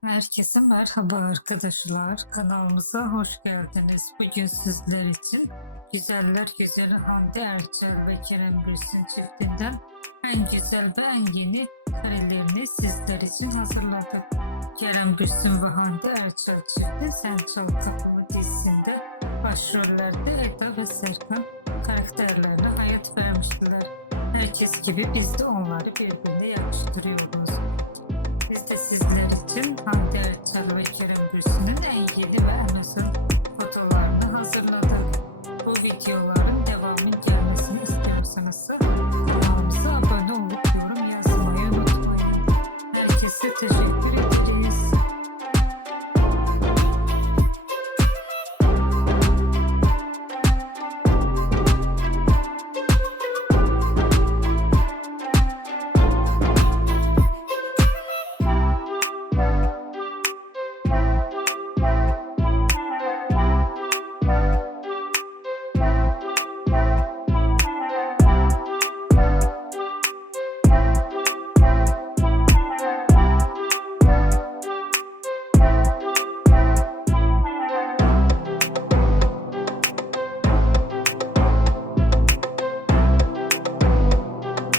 Herkese merhaba arkadaşlar. Kanalımıza hoş geldiniz. Bugün sizler için Güzeller Güzeli Hande Erçel ve Kerem Bürsin çiftinden en güzel ve en yeni karelerini sizler için hazırladık. Kerem Bürsin ve Hande Erçel çifti Sen Çal Kapımı dizisinde başrollerde Eda ve Serkan karakterlerine hayat vermiştiler. Herkes gibi biz de onları birbirine yakıştırıyoruz. Köprüsü'nün heykeli ve anısın fotolarını hazırladık. Bu videolar